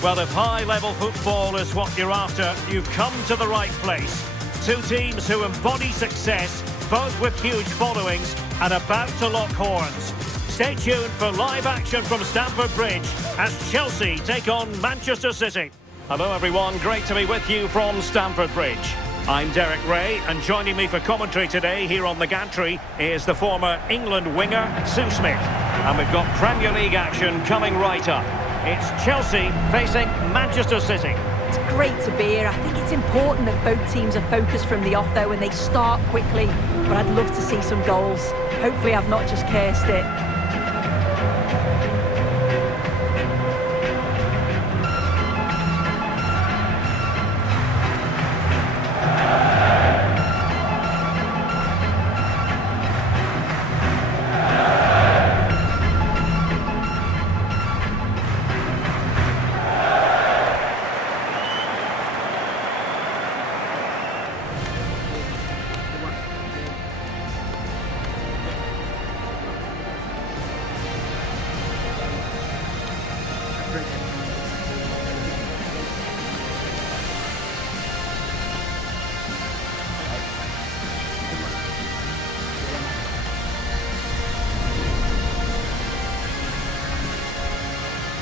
Well, if high-level football is what you're after, you've come to the right place. Two teams who embody success, both with huge followings, and about to lock horns. Stay tuned for live action from Stamford Bridge as Chelsea take on Manchester City. Hello everyone, great to be with you from Stamford Bridge. I'm Derek Ray, and joining me for commentary today here on the gantry is the former England winger, Sue Smith. And we've got Premier League action coming right up. It's Chelsea facing Manchester City. It's great to be here. I think it's important that both teams are focused from the off though and they start quickly. But I'd love to see some goals. Hopefully I've not just cursed it.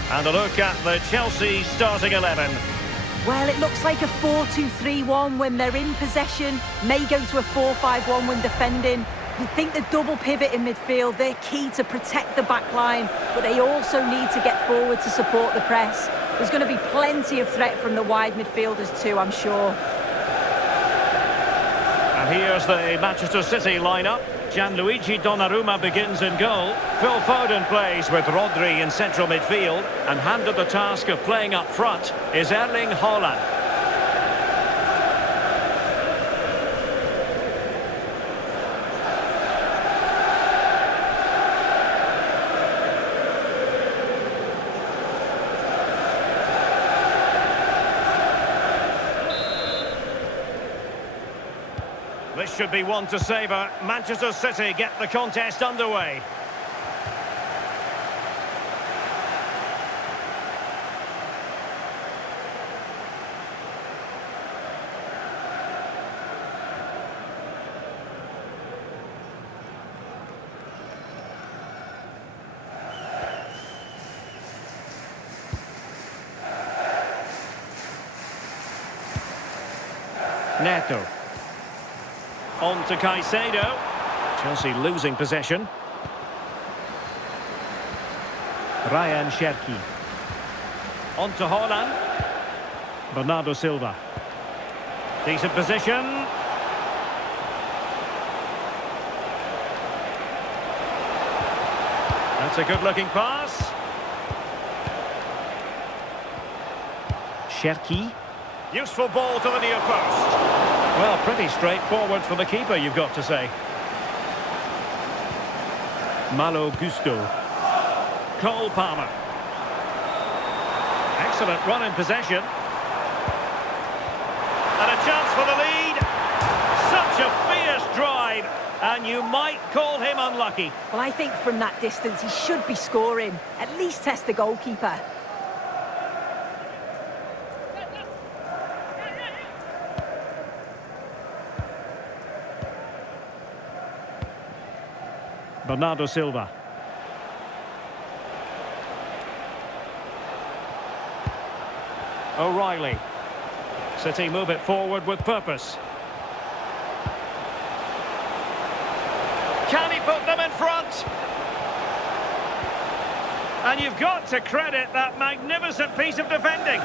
And a look at the Chelsea starting 11. Well, it looks like a 4-2-3-1 when they're in possession. May go to a 4-5-1 when defending. You think the double pivot in midfield, they're key to protect the back line, but they also need to get forward to support the press. There's going to be plenty of threat from the wide midfielders too, I'm sure. And here's the Manchester City lineup. Gianluigi Donnarumma begins in goal. Phil Foden plays with Rodri in central midfield, and handed the task of playing up front is Erling Haaland. This should be one to savour. Manchester City get the contest underway. Neto. On to Caicedo. Chelsea losing possession. Ryan Cherki. On to Haaland. Bernardo Silva. Decent position. That's a good-looking pass. Cherki. Useful ball to the near post. Well, pretty straightforward for the keeper, you've got to say. Malo Gusto. Cole Palmer. Excellent run in possession. And a chance for the lead. Such a fierce drive. And you might call him unlucky. Well, I think from that distance he should be scoring. At least test the goalkeeper. Bernardo Silva. O'Reilly. City move it forward with purpose. Can he put them in front? And you've got to credit that magnificent piece of defending.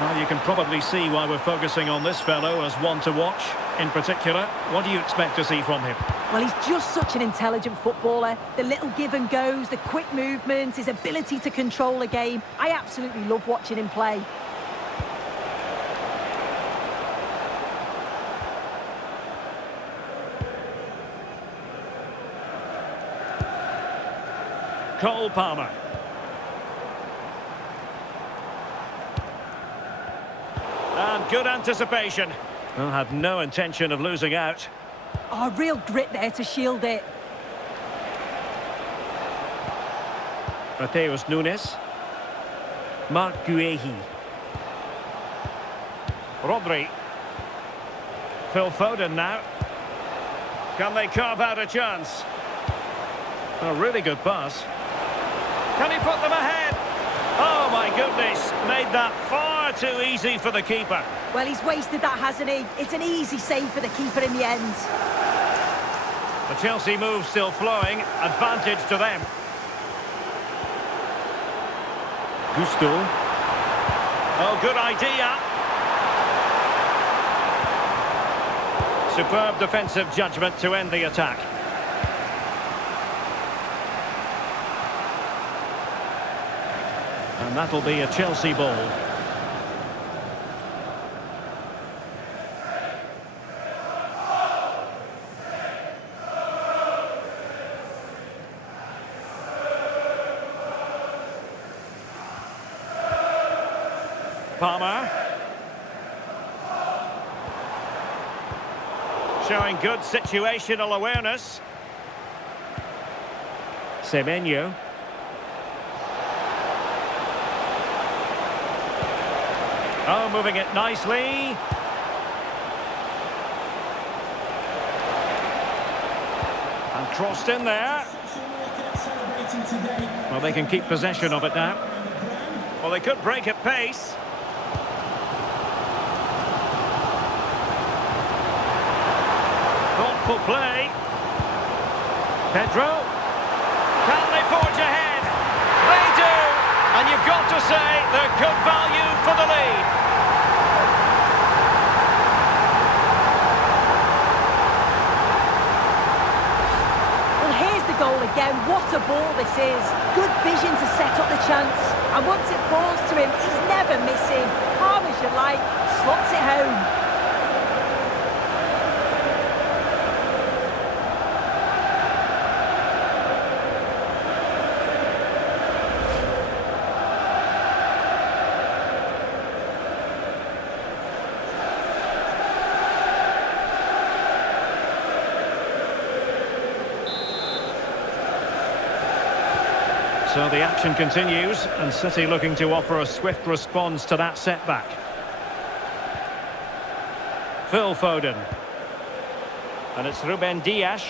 Well, you can probably see why we're focusing on this fellow as one to watch. In particular, what do you expect to see from him? Well, he's just such an intelligent footballer. The little give and goes, the quick movements, his ability to control the game. I absolutely love watching him play. Cole Palmer. And good anticipation. Well, had no intention of losing out. Oh, real grit there to shield it. Mateus Nunes. Mark Guehi. Rodri. Phil Foden now. Can they carve out a chance? A really good pass. Can he put them ahead? Oh my goodness, made that far too easy for the keeper. Well, he's wasted that, hasn't he? It's an easy save for the keeper in the end. The Chelsea move still flowing, advantage to them. Gusto. Oh, good idea. Superb defensive judgment to end the attack. And that'll be a Chelsea ball. Palmer. Showing good situational awareness. Semenyo. Oh, moving it nicely. And crossed in there. Well, they can keep possession of it now. Well, they could break at pace. Thoughtful play. Pedro. Can they forge ahead? They do! And you've got to say they're good value for the lead. Well, here's the goal again. What a ball this is. Good vision to set up the chance. And once it falls to him, he's never missing. Calm as you like, slots it home. So the action continues, and City looking to offer a swift response to that setback. Phil Foden. And it's Ruben Dias.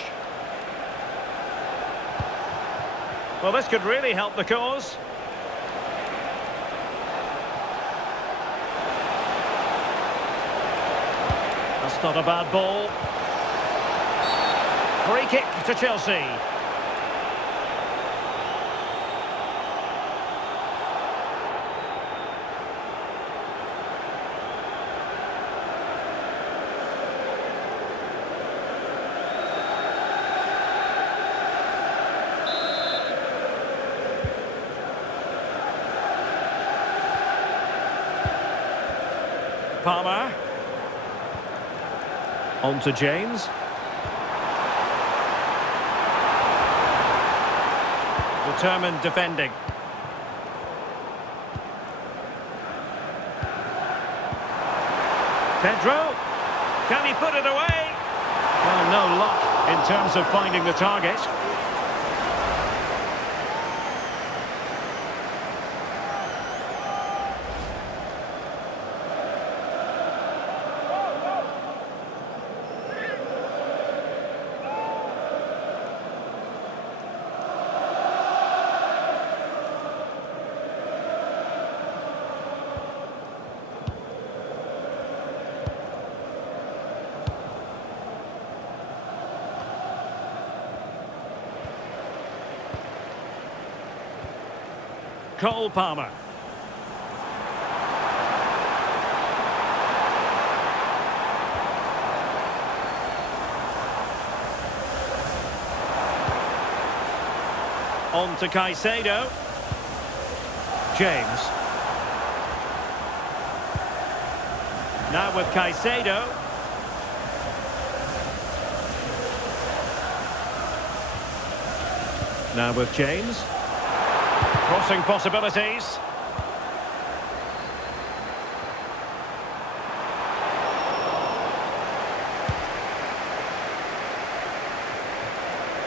Well, this could really help the cause. That's not a bad ball. Free kick to Chelsea. Palmer. On to James. Determined defending. Pedro. Can he put it away? Well, no luck in terms of finding the target. Cole Palmer. On to Caicedo. James. Now with Caicedo. Now with James. Crossing possibilities.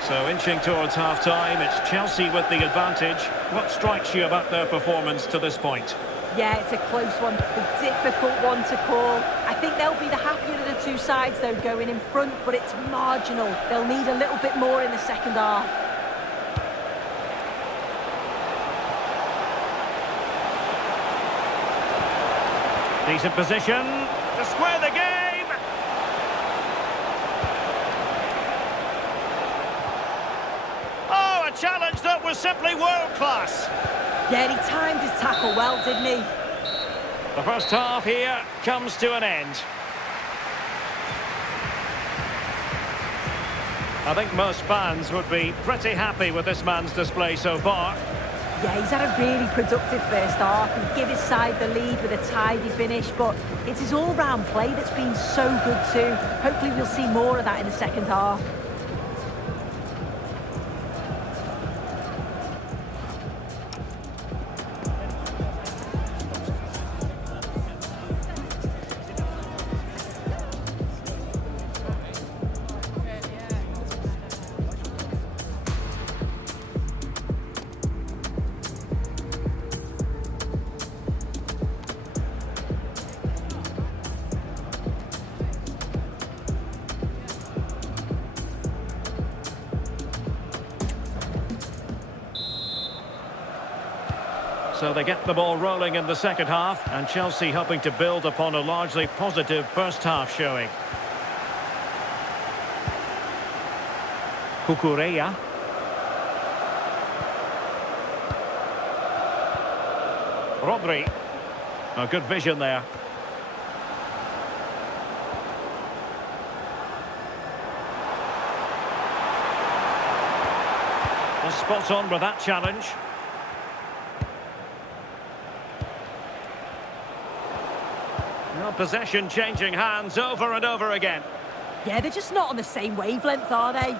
So inching towards half-time, it's Chelsea with the advantage. What strikes you about their performance to this point? Yeah, it's a close one, a difficult one to call. I think they'll be the happier of the two sides, though, going in front, but it's marginal. They'll need a little bit more in the second half. Decent position to square the game. Oh, a challenge that was simply world-class. Yeah, he timed his tackle well, didn't he? The first half here comes to an end. I think most fans would be pretty happy with this man's display so far. Yeah, he's had a really productive first half and give his side the lead with a tidy finish, but it's his all-round play that's been so good too. Hopefully we'll see more of that in the second half. So they get the ball rolling in the second half, and Chelsea hoping to build upon a largely positive first half showing. Cucurella. Rodri. A good vision there. Well, spot on with that challenge. Well, possession changing hands over and over again. Yeah, they're just not on the same wavelength, are they?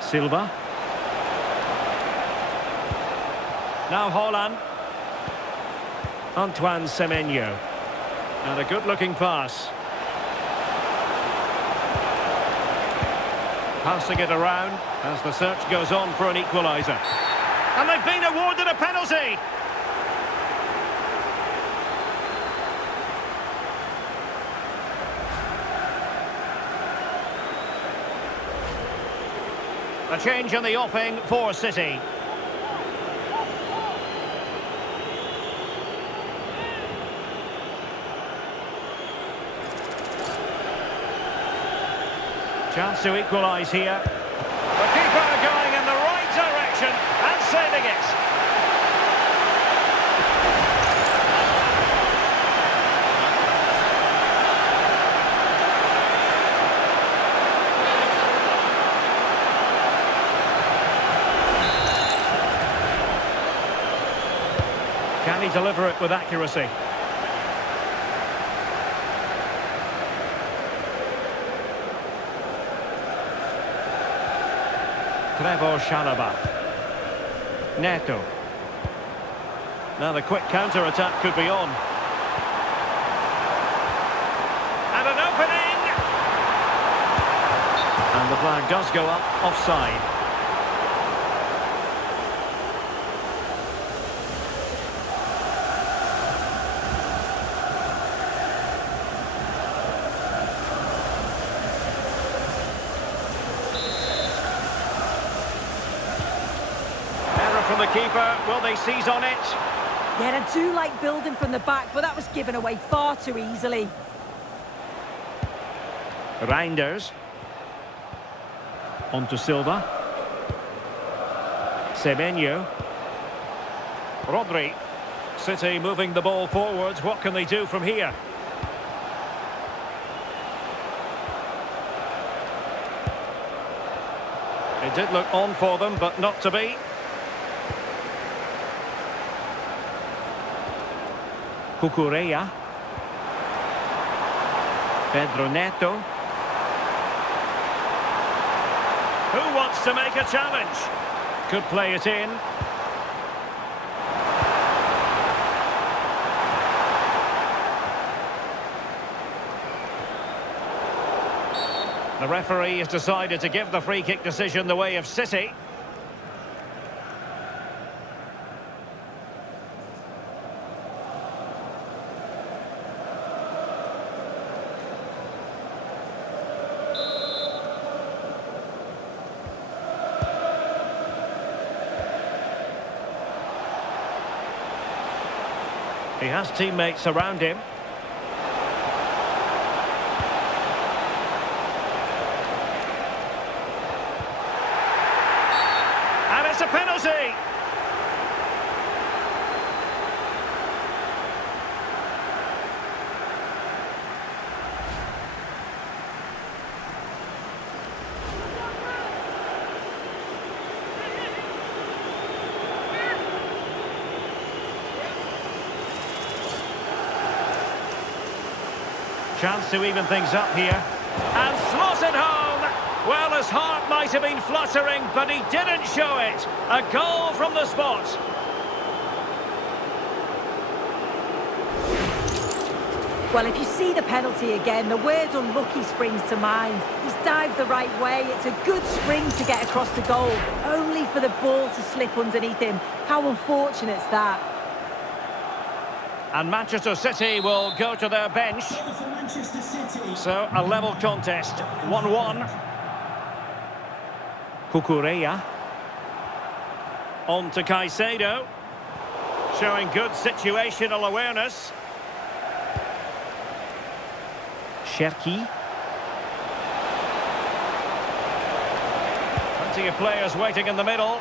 Silva. Now Haaland. Antoine Semenyo. And a good-looking pass. Passing it around as the search goes on for an equaliser. And they've been awarded a penalty! A change in the offing for City. Chance to equalise here. The keeper going in the right direction and saving it. Can he deliver it with accuracy? Trevor Chalobah. Neto. Now the quick counter-attack could be on. And an opening! And the flag does go up, offside. From the keeper, will they seize on it? Yeah, I do like building from the back, but that was given away far too easily. Reinders. On to Silva. Semenyo. Rodri. City moving the ball forwards. What can they do from here? It did look on for them, but not to be. Cucurella. Pedro Neto. Who wants to make a challenge? Could play it in. The referee has decided to give the free kick decision the way of City. He has teammates around him. And it's a penalty! Chance to even things up here. And slotted home! Well, his heart might have been fluttering, but he didn't show it. A goal from the spot. Well, if you see the penalty again, the word unlucky springs to mind. He's dived the right way. It's a good spring to get across the goal, only for the ball to slip underneath him. How unfortunate's that? And Manchester City will go to their bench. So, a level contest, 1-1. Cucurella. On to Caicedo. Showing good situational awareness. Cherki. Plenty of players waiting in the middle.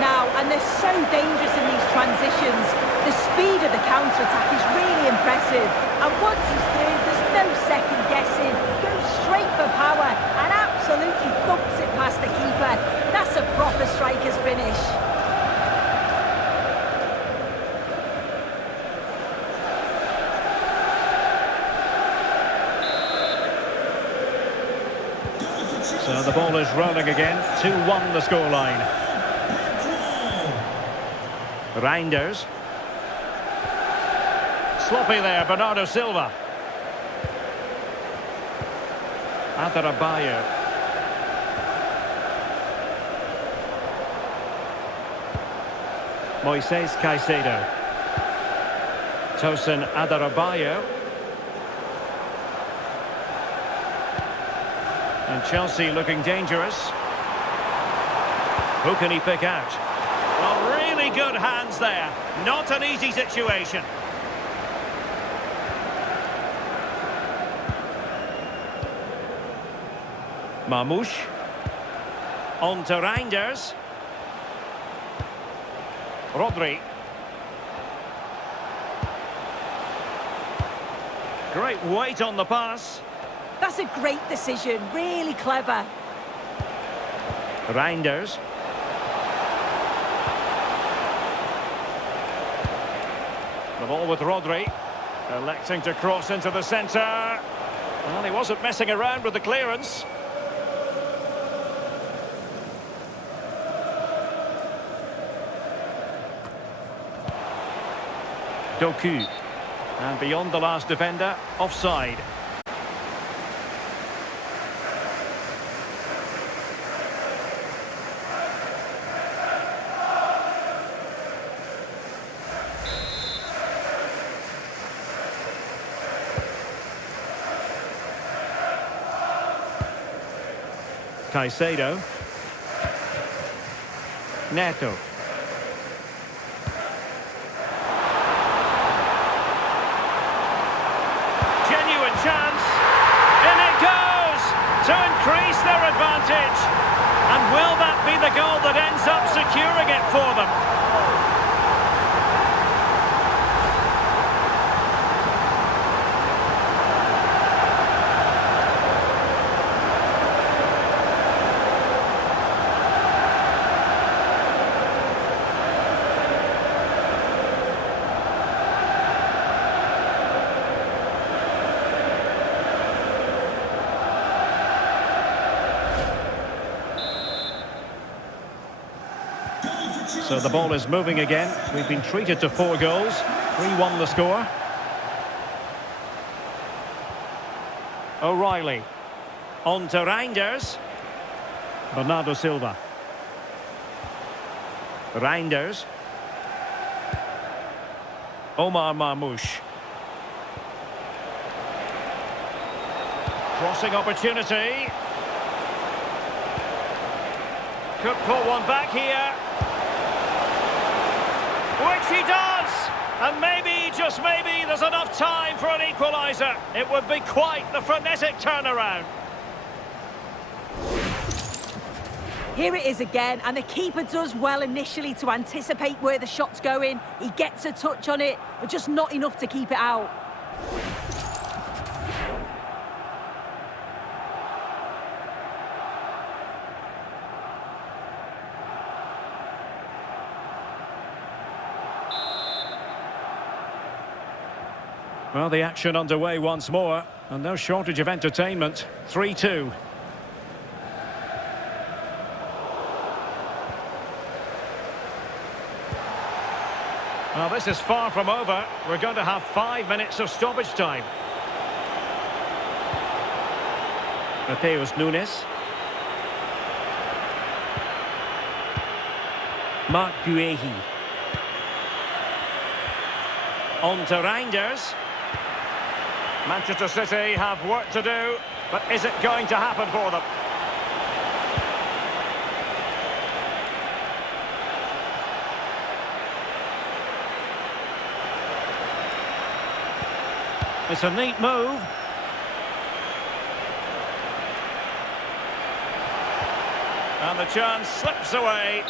Now, and they're so dangerous in these transitions. The speed of the counter-attack is really impressive. And once he's through, there's no second guessing. Goes straight for power and absolutely thumps it past the keeper. That's a proper striker's finish. So the ball is rolling again. 2-1 the scoreline. Reinders. Sloppy there, Bernardo Silva. Adarabioyo. Moises Caicedo. Tosin Adarabioyo. And Chelsea looking dangerous. Who can he pick out? Well, really good hands there. Not an easy situation. Mamouche. On to Reinders. Rodri. Great weight on the pass. That's a great decision. Really clever. Reinders. The ball with Rodri, electing to cross into the centre. Well, he wasn't messing around with the clearance. Doku. And beyond the last defender, offside. Caicedo. Neto. Genuine chance. In it goes to increase their advantage. And will that be the goal that ends up securing it for them? So the ball is moving again. We've been treated to 4 goals. 3-1 the score. O'Reilly. On to Reinders. Bernardo Silva. Reinders. Omar Marmoush. Crossing opportunity. Could put one back here. Which he does! And maybe, just maybe, there's enough time for an equaliser. It would be quite the frenetic turnaround. Here it is again, and the keeper does well initially to anticipate where the shot's going. He gets a touch on it, but just not enough to keep it out. Well, the action underway once more, and no shortage of entertainment. 3-2. Well, this is far from over. We're going to have 5 minutes of stoppage time. Mateus Nunes. Mark Guehi. On to Reinders. Manchester City have work to do, but is it going to happen for them? It's a neat move. And the chance slips away.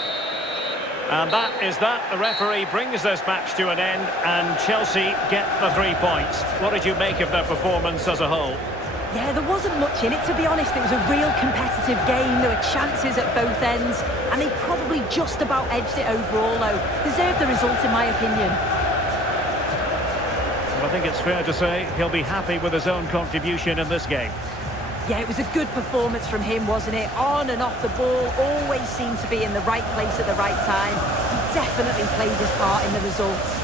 And that is that. The referee brings this match to an end, and Chelsea get the 3 points. What did you make of their performance as a whole? Yeah, there wasn't much in it, to be honest. It was a real competitive game. There were chances at both ends, and they probably just about edged it overall, though. Deserved the result, in my opinion. Well, I think it's fair to say he'll be happy with his own contribution in this game. Yeah, it was a good performance from him, wasn't it? On and off the ball, always seemed to be in the right place at the right time. He definitely played his part in the results.